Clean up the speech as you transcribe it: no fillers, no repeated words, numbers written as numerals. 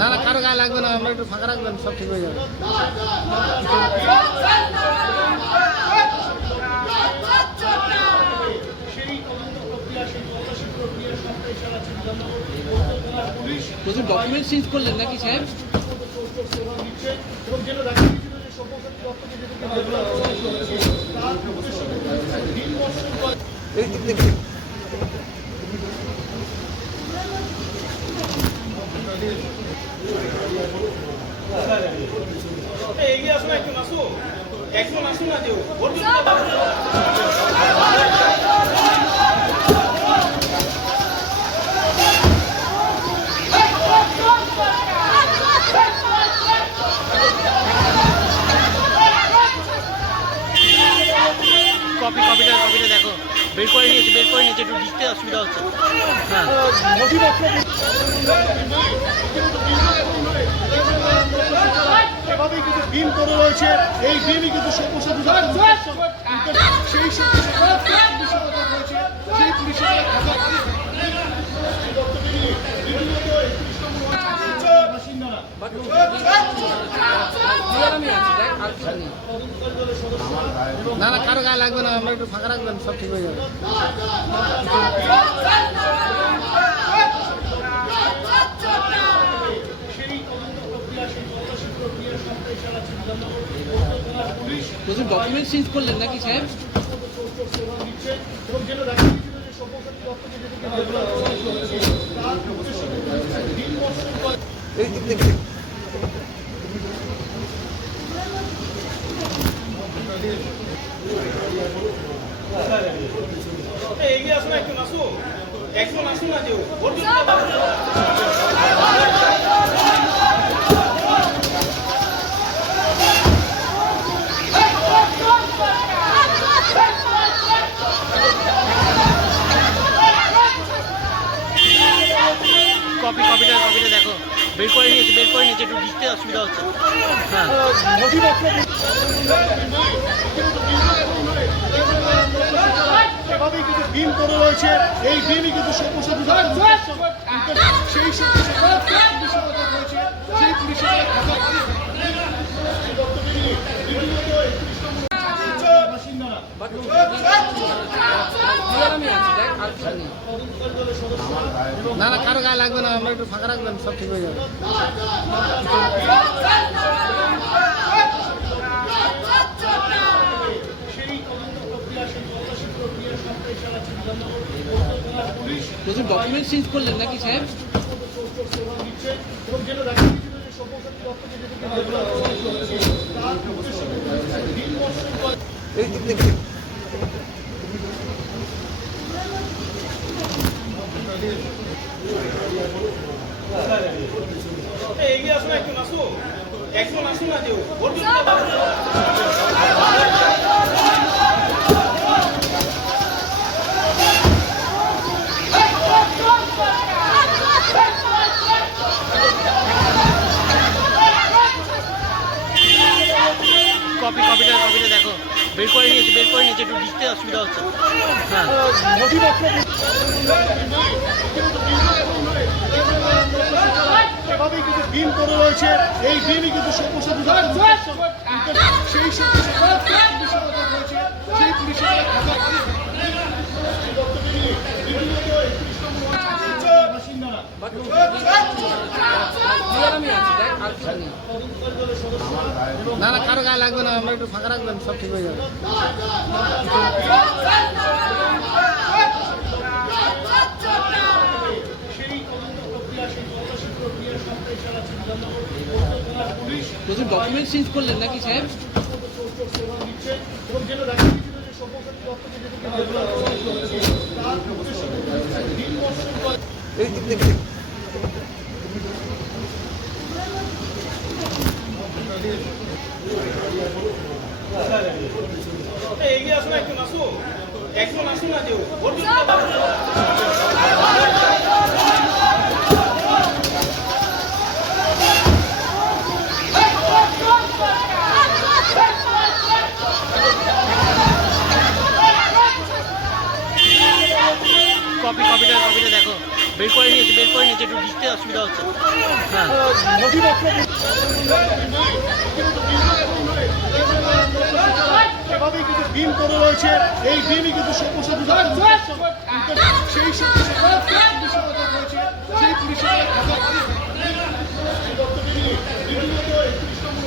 না না কারো গায়ে লাগবে না, আমরা একটু ফাঁকা রাখবেন, সব ঠিক হয়ে যাবে। প্রচুর ডকুমেন্ট চেঞ্জ করলেন নাকি সাহেব? এগিয়ে আসুন, একজন আসুন না যে কপিটা দেখো, বের করে নিয়েছে একটু লিখতে অসুবিধা হচ্ছে। হ্যাঁ, এভাবেই কিন্তু বিল করে রয়েছে। এই বিলই কিন্তু সেই না না কারো গায়ে লাগবে না, আমরা একটু ফাঁকা রাখবেন, সব ঠিক হয়ে যাবে। প্রচুর ডকুমেন্ট চেঞ্জ করলেন নাকি সাহেব? এগিয়ে আসুন, একজন আসুন না যে কপিটা দেখো, বের করে নিয়েছে একটু লিখতে অসুবিধা হচ্ছে। হ্যাঁ, এভাবেই কিন্তু বিল করে রয়েছে। এই বিলই কিন্তু সেই না না কারো গায়ে লাগবে না, আমরা একটু ফাঁকা রাখবেন, সব ঠিক হয়ে যাবে। প্রচুর ডকুমেন্ট চেঞ্জ করলেন নাকি সাহেব? এগিয়ে আসুন, একজন আসুন না যে কপিটা দেখো, বের করে নিয়েছে একটু লিখতে অসুবিধা হচ্ছে। হ্যাঁ, এভাবেই কিন্তু বিল করে রয়েছে। এই বিলই কিন্তু না না কারো গায়ে লাগবে না, আমরা একটু ফাঁকা রাখবেন, সব ঠিক হয়ে যাবে। প্রচুর ডকুমেন্ট চেঞ্জ করলেন নাকি সাহেব? এগিয়ে আসুন, একজন আসুন না যে কপিটা দেখো বের করে নিয়েছে একটু লিখতে অসুবিধা হচ্ছে। হ্যাঁ নথিপত্র এভাবেই কিন্তু বিল করে রয়েছে। এই বিলই কিন্তু সেই